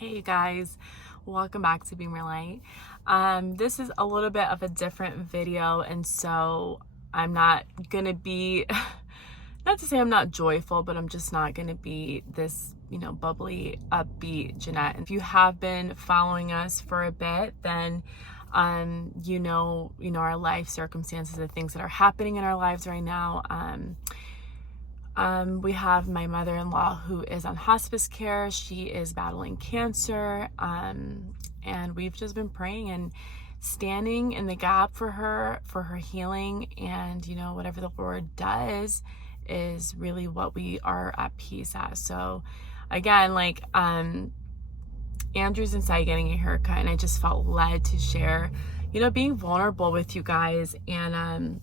Hey you guys, welcome back to Be More Light. This is a little bit of a different video, and so I'm not gonna be, not to say I'm not joyful, but I'm just not gonna be this, bubbly, upbeat Jeanette. And if you have been following us for a bit, then you know our life circumstances, the things that are happening in our lives right now. We have my mother-in-law who is on hospice care. She is battling cancer, and we've just been praying and standing in the gap for her healing. And whatever the Lord does is really what we are at peace at. So again, Andrew's inside getting a haircut, and I just felt led to share, being vulnerable with you guys. And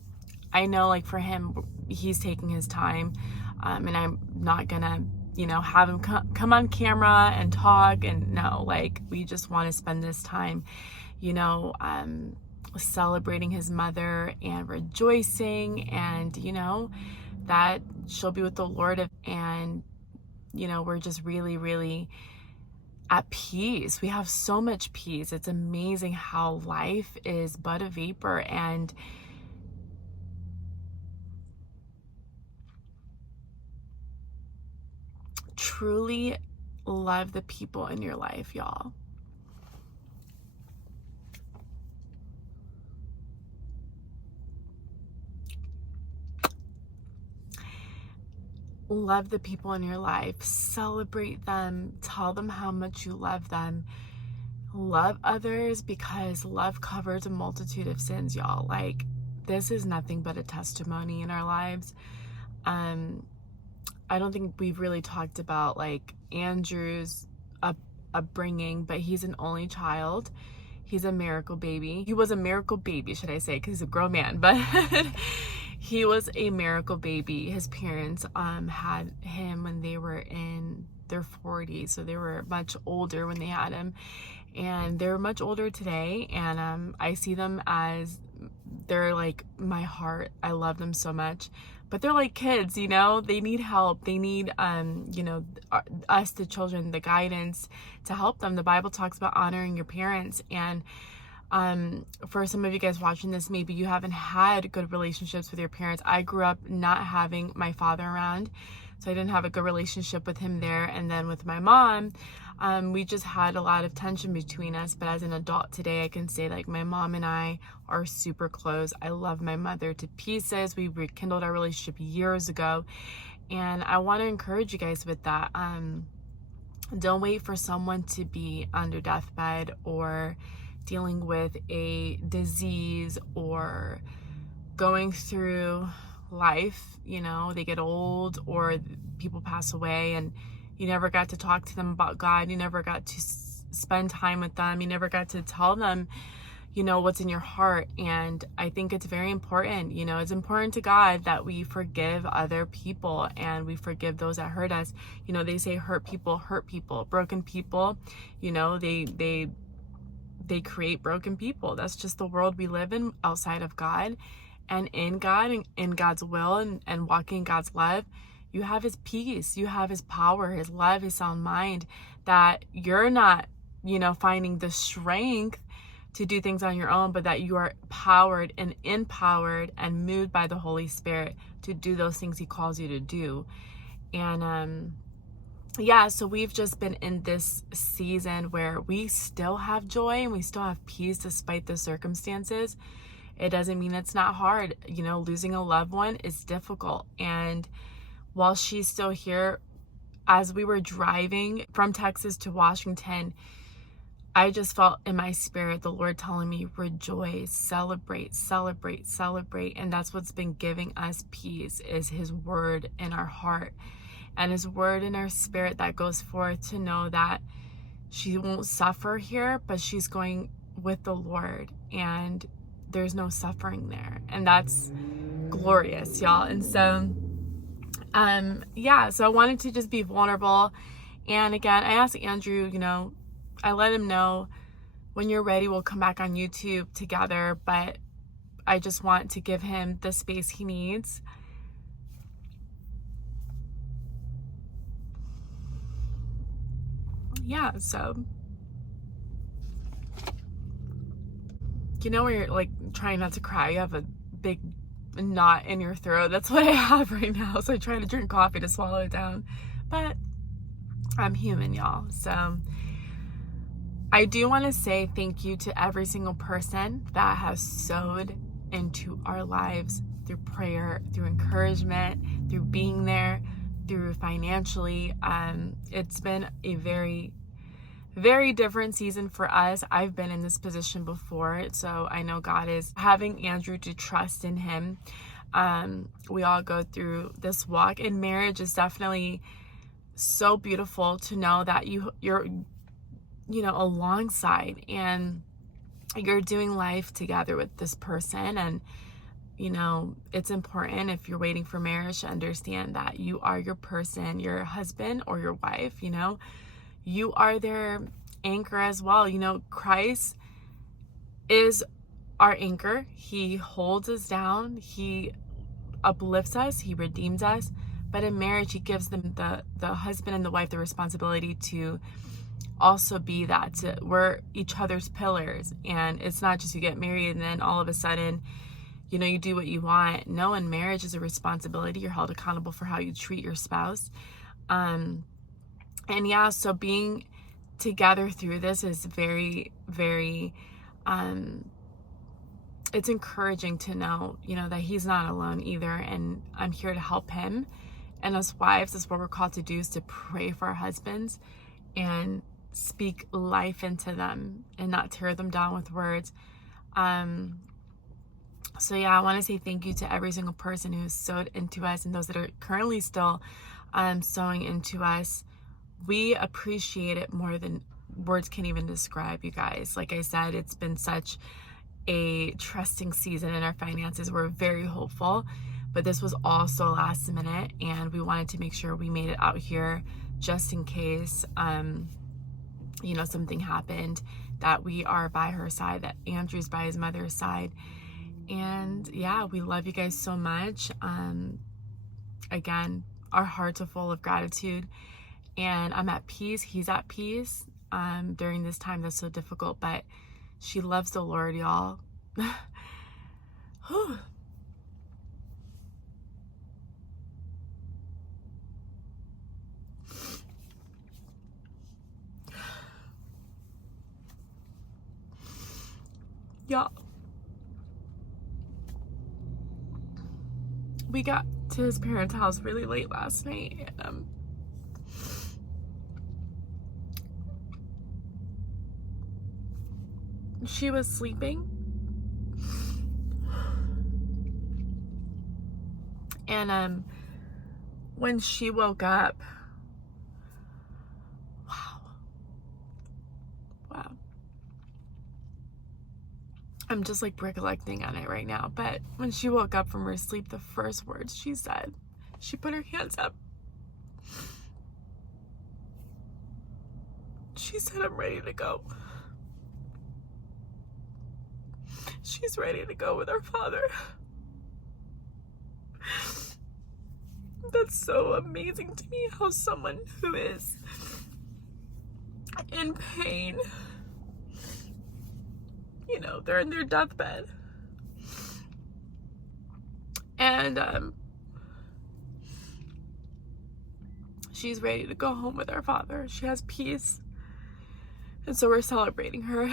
I know, for him, he's taking his time, and I'm not gonna, have him come on camera and talk. And no, we just want to spend this time, celebrating his mother and rejoicing, and that she'll be with the Lord. And we're just really, really at peace. We have so much peace. It's amazing how life is but a vapor. And truly love the people in your life, y'all. Love the people in your life. Celebrate them. Tell them how much you love them. Love others, because love covers a multitude of sins, y'all. This is nothing but a testimony in our lives. I don't think we've really talked about Andrew's upbringing, but he's an only child. He's a miracle baby. He was a miracle baby, should I say, because he's a grown man, but he was a miracle baby. His parents had him when they were in their 40s, so they were much older when they had him, and they're much older today. And I see them as, they're my heart. I love them so much. But they're like kids, they need help. They need, us, the children, the guidance to help them. The Bible talks about honoring your parents. And for some of you guys watching this, maybe you haven't had good relationships with your parents. I grew up not having my father around, so I didn't have a good relationship with him there. And then with my mom, we just had a lot of tension between us. But as an adult today, I can say my mom and I are super close. I love my mother to pieces. We rekindled our relationship years ago. And I want to encourage you guys with that. Don't wait for someone to be under deathbed or dealing with a disease or going through life. They get old or people pass away, and you never got to talk to them about God. You never got to spend time with them. You never got to tell them, what's in your heart. And I think it's very important. It's important to God that we forgive other people and we forgive those that hurt us. They say hurt people, broken people, they create broken people. That's just the world we live in outside of God. And in God and in God's will and walking in God's love, you have his peace, you have his power, his love, his sound mind, that you're not, finding the strength to do things on your own, but that you are powered and empowered and moved by the Holy Spirit to do those things he calls you to do. And so we've just been in this season where we still have joy and we still have peace despite the circumstances. It doesn't mean it's not hard. Losing a loved one is difficult. And while she's still here, as we were driving from Texas to Washington, I just felt in my spirit the Lord telling me, rejoice, celebrate, celebrate, celebrate. And that's what's been giving us peace, is his word in our heart and his word in our spirit that goes forth to know that she won't suffer here, but she's going with the Lord, and there's no suffering there. And that's glorious, y'all. And so so I wanted to just be vulnerable. And again, I asked Andrew, I let him know, when you're ready, we'll come back on YouTube together, but I just want to give him the space he needs. yeah, so you know, when you're like trying not to cry, you have a big knot in your throat. That's what I have right now. So I try to drink coffee to swallow it down. But I'm human, y'all. So I do want to say thank you to every single person that has sowed into our lives through prayer, through encouragement, through being there, through financially. It's been a very, very different season for us. I've been in this position before, so I know God is having Andrew to trust in him. We all go through this walk, and marriage is definitely so beautiful to know that you're alongside, and you're doing life together with this person. And it's important, if you're waiting for marriage, to understand that you are your person, your husband or your wife. You are their anchor as well. Christ is our anchor. He holds us down. He uplifts us. He redeems us. But in marriage, he gives them, the husband and the wife, the responsibility to also be that. We're each other's pillars. And it's not just you get married and then all of a sudden, you do what you want. No, in marriage is a responsibility. You're held accountable for how you treat your spouse. And yeah, so being together through this is very, very, it's encouraging to know, that he's not alone either. And I'm here to help him. And as wives, that's what we're called to do, is to pray for our husbands and speak life into them and not tear them down with words. So yeah, I want to say thank you to every single person who's sowed into us, and those that are currently still sowing into us. We appreciate it more than words can even describe, you guys. Like I said, it's been such a trusting season in our finances. We're very hopeful, but this was also last minute, and we wanted to make sure we made it out here just in case something happened, that we are by her side, that Andrew's by his mother's side. And yeah, we love you guys so much. Again, our hearts are full of gratitude, and I'm at peace. He's at peace during this time that's so difficult, but she loves the Lord, y'all. Y'all, we got to his parents' house really late last night, and she was sleeping, and when she woke up, wow, I'm just like recollecting on it right now. But when she woke up from her sleep, the first words she said, she put her hands up. She said, "I'm ready to go." She's ready to go with her father. That's so amazing to me, how someone who is in pain, they're in their deathbed, and she's ready to go home with her father. She has peace, and so we're celebrating her.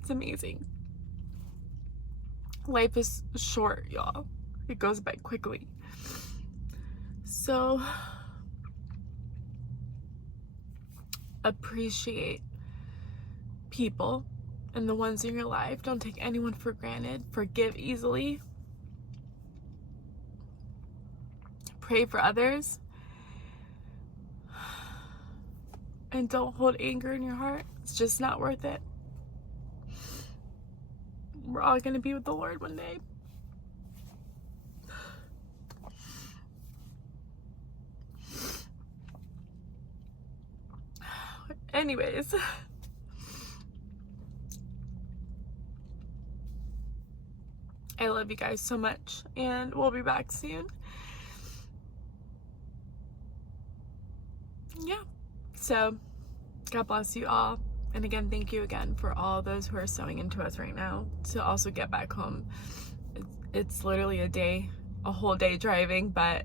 It's amazing. Life is short, y'all. It goes by quickly. So appreciate people and the ones in your life. Don't take anyone for granted. Forgive easily. Pray for others. And don't hold anger in your heart. It's just not worth it. We're all going to be with the Lord one day. Anyways, I love you guys so much, and we'll be back soon. yeah, so God bless you all. And again, thank you again for all those who are sewing into us right now to also get back home. It's literally a whole day driving, but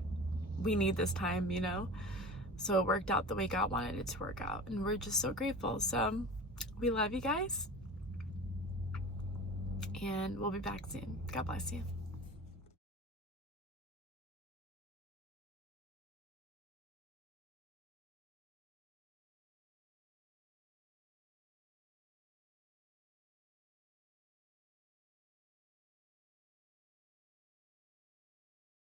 we need this time, you know? So it worked out the way God wanted it to work out. And we're just so grateful. So we love you guys. And we'll be back soon. God bless you.